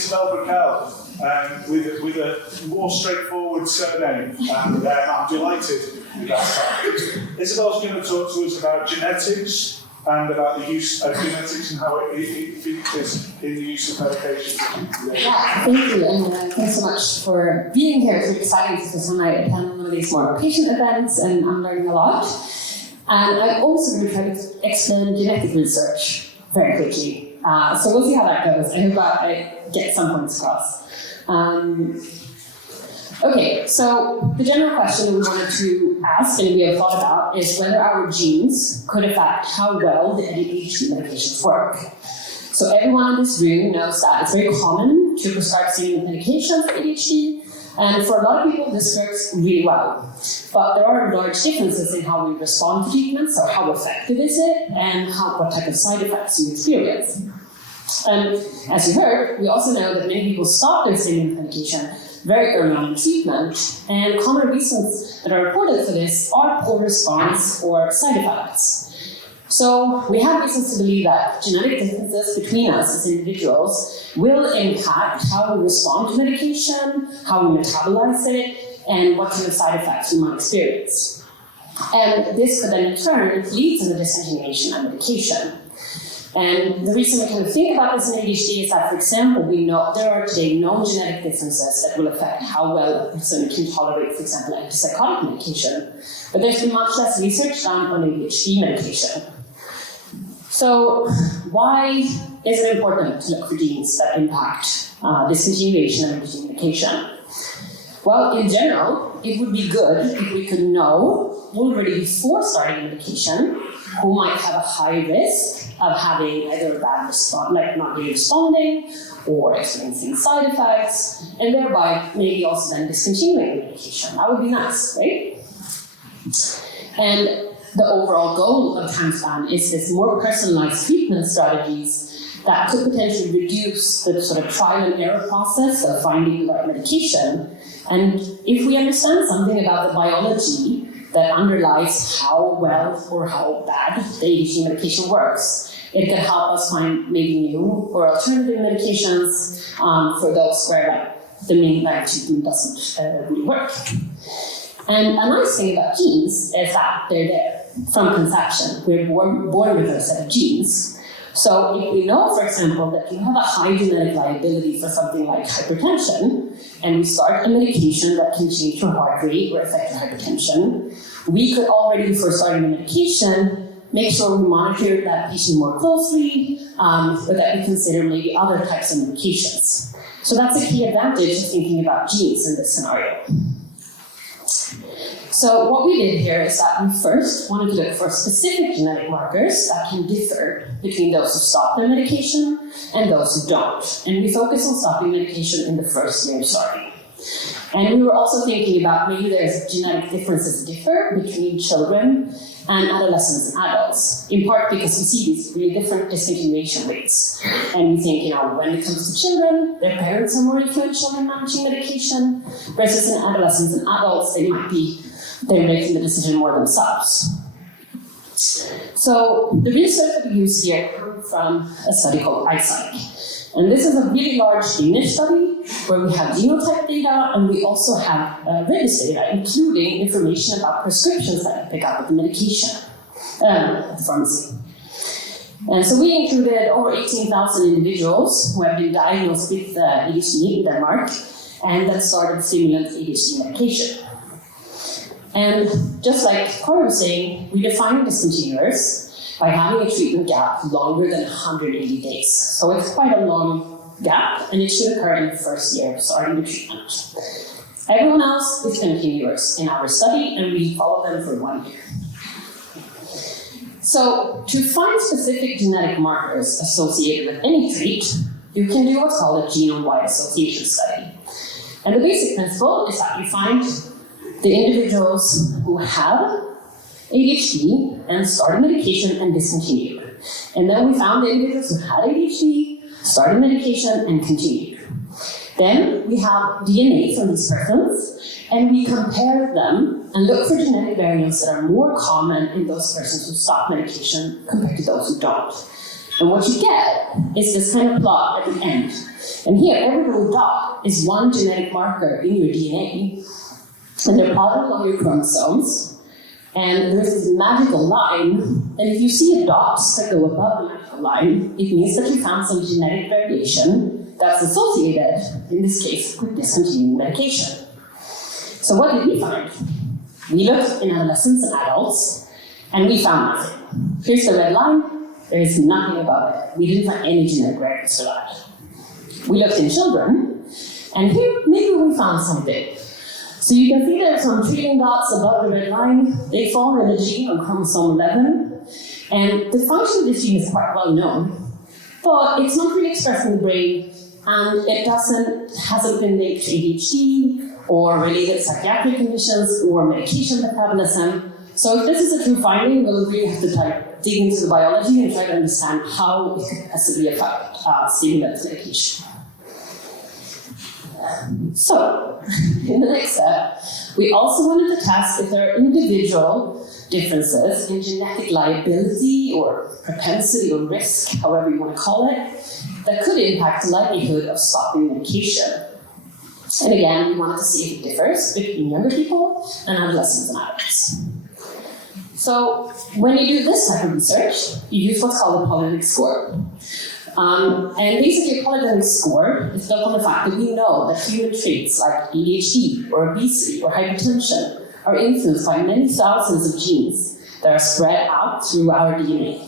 Isabell Brikell, with a more straightforward surname, and I'm delighted with that fact. Isabell's going to talk to us about genetics and about the use of genetics and how it features in the use of medication. Yeah, thank you, and thanks so much for being here. It's really exciting to spend some night attend one of these more patient events, and I'm learning a lot. And I'm also going to try to explain genetic research very quickly. So we'll see how that goes. I hope I get some points across. Okay, so the general question that we wanted to ask and we have thought about is whether our genes could affect how well the ADHD medications work. So everyone in this room knows that it's very common to prescribe stimulant medications for ADHD, and for a lot of people this works really well. But there are large differences in how we respond to treatments, or how effective is it, and what type of side effects you experience. And as you heard, we also know that many people stop their stimulant medication very early on in treatment, and common reasons that are reported for this are poor response or side effects. So we have reasons to believe that genetic differences between us as individuals will impact how we respond to medication, how we metabolize it, and what kind of side effects we might experience. And this could then in turn lead to the discontinuation of medication. And the reason we kind of think about this in ADHD is that, for example, we know there are today known genetic differences that will affect how well a person can tolerate, for example, antipsychotic medication. But there's been much less research done on ADHD medication. So why is it important to look for genes that impact discontinuation of ADHD medication? Well, in general, it would be good if we could know already before starting medication who might have a high risk of having either a bad response, like not really responding, or experiencing side effects, and thereby maybe also then discontinuing the medication. That would be nice, right? And the overall goal of TIMESPAN is this more personalized treatment strategies that could potentially reduce the sort of trial and error process of finding the right medication. And if we understand something about the biology that underlies how well or how bad the ADHD medication works, it could help us find maybe new or alternative medications for those where the main treatment doesn't really work. And a nice thing about genes is that they're there from conception. We're born with a set of genes. So if we know, for example, that you have a high genetic liability for something like hypertension, and we start a medication that can change your heart rate or affect your hypertension, we could already, before starting the medication, make sure we monitor that patient more closely, or that we consider maybe other types of medications. So that's a key advantage of thinking about genes in this scenario. So what we did here is that we first wanted to look for specific genetic markers that can differ between those who stop their medication and those who don't. And we focused on stopping medication in the first year of starting. And we were also thinking about maybe there's genetic differences differ between children and adolescents and adults, in part because we see these really different discontinuation rates. And we think, when it comes to children, their parents are more influential in managing medication, versus in adolescents and adults, they're making the decision more themselves. So the research that we use here comes from a study called ISIC. And this is a really large Danish study where we have genotype data and we also have REGIS data, including information about prescriptions that you pick up at the medication at the pharmacy. And so we included over 18,000 individuals who have been diagnosed with ADHD in Denmark and that started stimulant ADHD medication. And just like Corey was saying, we define discontinuers by having a treatment gap longer than 180 days. So it's quite a long gap, and it should occur in the first year of starting the treatment. Everyone else is continuers in our study, and we follow them for 1 year. So to find specific genetic markers associated with any trait, you can do what's called a genome-wide association study. And the basic principle is that you find the individuals who have ADHD and started medication and discontinued. And then we found the individuals who had ADHD, started medication, and continued. Then we have DNA from these persons, and we compare them and look for genetic variants that are more common in those persons who stop medication compared to those who don't. And what you get is this kind of plot at the end And here, every little dot is one genetic marker in your DNA, and they're plotted along your chromosomes. And there's this magical line, and if you see a dot that go above the magical line, it means that you found some genetic variation that's associated, in this case, with discontinuing medication. So what did we find? We looked in adolescents and adults, and we found nothing. Here's the red line, there is nothing above it. We didn't find any genetic variants for that. We looked in children, and here, maybe we found something. So you can see there are some trailing dots above the red line. They fall in a gene on chromosome 11. And the function of this gene is quite well known, but it's not really expressed in the brain, and it hasn't been linked to ADHD or related psychiatric conditions or medication metabolism. So if this is a true finding, we'll really have to dig into the biology and try to understand how it could possibly affect stimulant medication. So, in the next step, we also wanted to test if there are individual differences in genetic liability or propensity or risk, however you want to call it, that could impact the likelihood of stopping medication. And again, we wanted to see if it differs between younger people and adolescents and adults. So, when you do this type of research, you use what's called a polygenic score. And basically, a polygenic score is built on the fact that we know that human traits like ADHD or obesity or hypertension are influenced by many thousands of genes that are spread out through our DNA.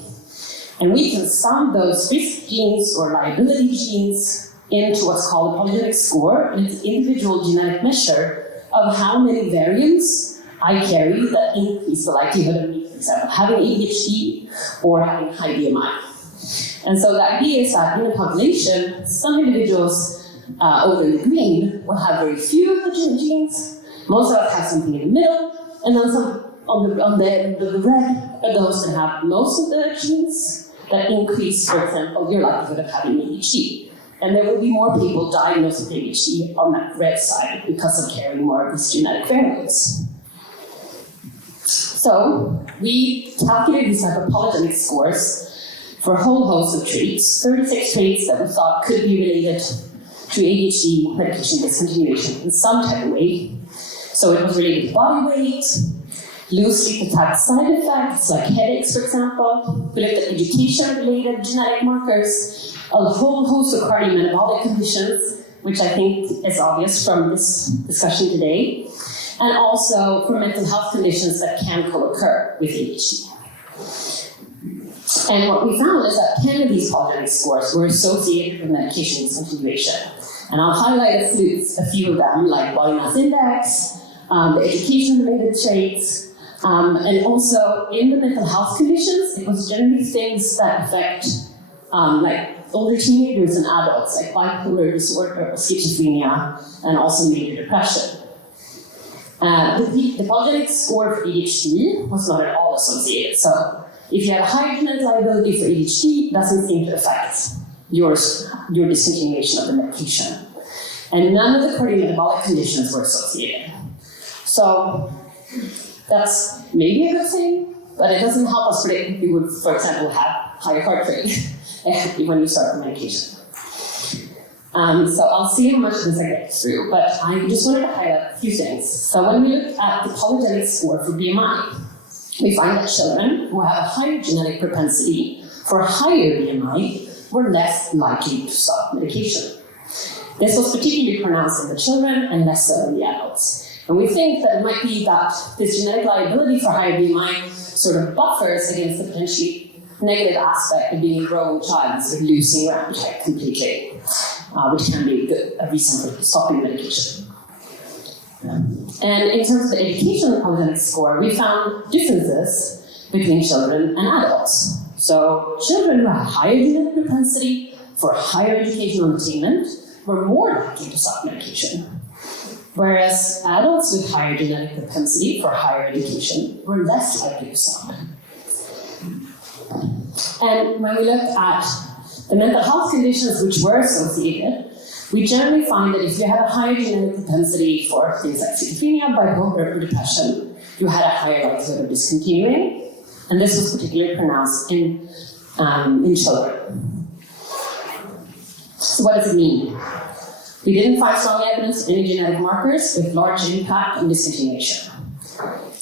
And we can sum those risk genes or liability genes into what's called a polygenic score, and it's an individual genetic measure of how many variants I carry that increase the likelihood of me, for example, having ADHD or having high BMI. And so the idea is that in a population, some individuals over in the green will have very few of the genes, most of us have something in the middle, and then some on the end of the red are those that have most of the genes that increase, for example, your likelihood of having ADHD. And there will be more people diagnosed with ADHD on that red side because of carrying more of these genetic variants. So we calculated these type of polygenic scores for a whole host of traits, 36 traits that we thought could be related to ADHD medication discontinuation in some type of way. So it was related to body weight, loosely detected side effects like headaches, for example. We looked at education-related genetic markers, a whole host of cardiometabolic conditions, which I think is obvious from this discussion today, and also for mental health conditions that can co-occur with ADHD. And what we found is that 10 of these polygenic scores were associated with medication discontinuation. And I'll highlight a few of them, like body mass index, the education-related traits, and also in the mental health conditions, it was generally things that affect like older teenagers and adults, like bipolar disorder or schizophrenia, and also major depression. The polygenic score for ADHD was not at all associated. So if you have a high genetic liability for ADHD, it doesn't seem to affect your discontinuation of the medication. And none of the cardiometabolic conditions were associated. So that's maybe a good thing, but it doesn't help us predict if you would, for example, have higher heart rate when you start the medication. So I'll see how much of this I get through, but I just wanted to highlight a few things. So when we look at the polygenic score for BMI, we find that children who have a higher genetic propensity for higher BMI were less likely to stop medication. This was particularly pronounced in the children and less so in the adults. And we think that it might be that this genetic liability for higher BMI sort of buffers against the potentially negative aspect of being a growing child, sort of losing your appetite completely, which can be a reason for stopping medication. And in terms of the educational polygenic score, we found differences between children and adults. So children who had higher genetic propensity for higher educational attainment were more likely to stop medication, whereas adults with higher genetic propensity for higher education were less likely to stop. And when we look at the mental health conditions which were associated, we generally find that if you had a higher genetic propensity for things like schizophrenia, bipolar, or depression, you had a higher likelihood of discontinuing, and this was particularly pronounced in children. So what does it mean? We didn't find strong evidence of any genetic markers with large impact on discontinuation.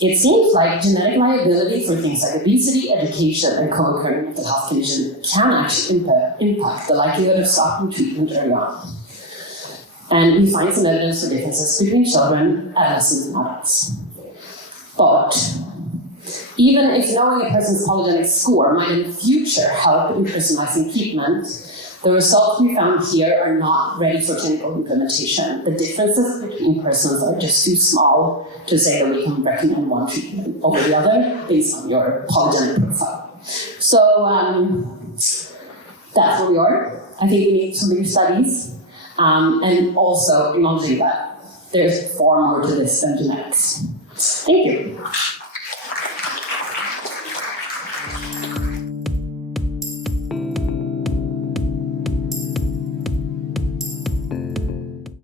It seems like genetic liability for things like obesity, education, and co-occurring mental health condition can actually impact the likelihood of stopping treatment early on. And we find some evidence for differences between children, adolescents, and adults. But even if knowing a person's polygenic score might in the future help in personalizing treatment, the results we found here are not ready for clinical implementation. The differences between persons are just too small to say that we can recommend one treatment over the other based on your polygenic profile. So that's where we are. I think we need some new studies, and also acknowledging that there's far more to this than genetics. Thank you.